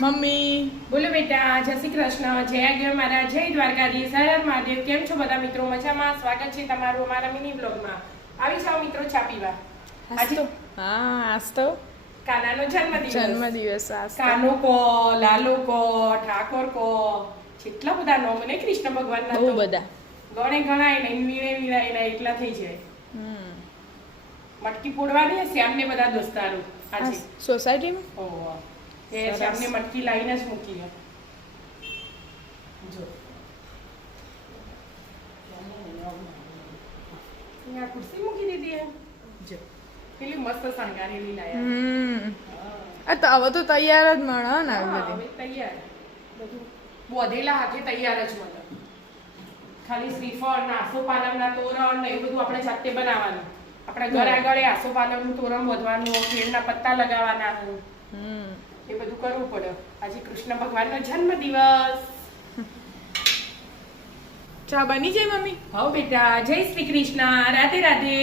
Mummy બોલો બેટા, જય શ્રી કૃષ્ણ, જય આજ્ઞા મહારાજ, જય દ્વારકાધીશ, હર હર મહાદેવ. કેમ છો બધા મિત્રો? મજામાં? સ્વાગત છે તમારું અમારા મિની બ્લોગમાં. આવી જાઓ મિત્રો ચા પીવા. આજ તો કાનાનો જન્મદિવસ. આજ તો. કાનો કો, લાલો કો, ઠાકોર કો, કેટલા બધા નામ ને કૃષ્ણ ભગવાનના બહુ તો. બધા. ગણે ગણાય ને વીણે એટલા થઈ જાય. મટકી ફોડવાની હશે શ્યામને બધા દોસ્તારો આજે સોસાયટીમાં ઓહો એ સરસ. શ્યામને મટકી લાવીને જ મૂકી દે. જો અહીંયા ખુરશી મૂકી દીધી હે. જો પેલી મસ્ત શણગારેલી લાયા. આ તો હવે તો તૈયાર જ મળે ને હા, આવી હવે તૈયાર બધું બોધેલા હાથે તૈયાર જ મળે. ખાલી શ્રીફળ ને આસોપાલવના તોરણ ને એ બધું આપણે જાતે બનાવવાનું. આપણે ઘર આગળ આસોપાલવનું તોરણ બોધવાનું, કેળના પત્તા લગાવવાના હોય. એ બધું કરવું પડે. આજે કૃષ્ણ ભગવાનનો જન્મદિવસ. ચા બની જાય મમ્મી? હો બેટા, જય શ્રી કૃષ્ણ, રાધે રાધે.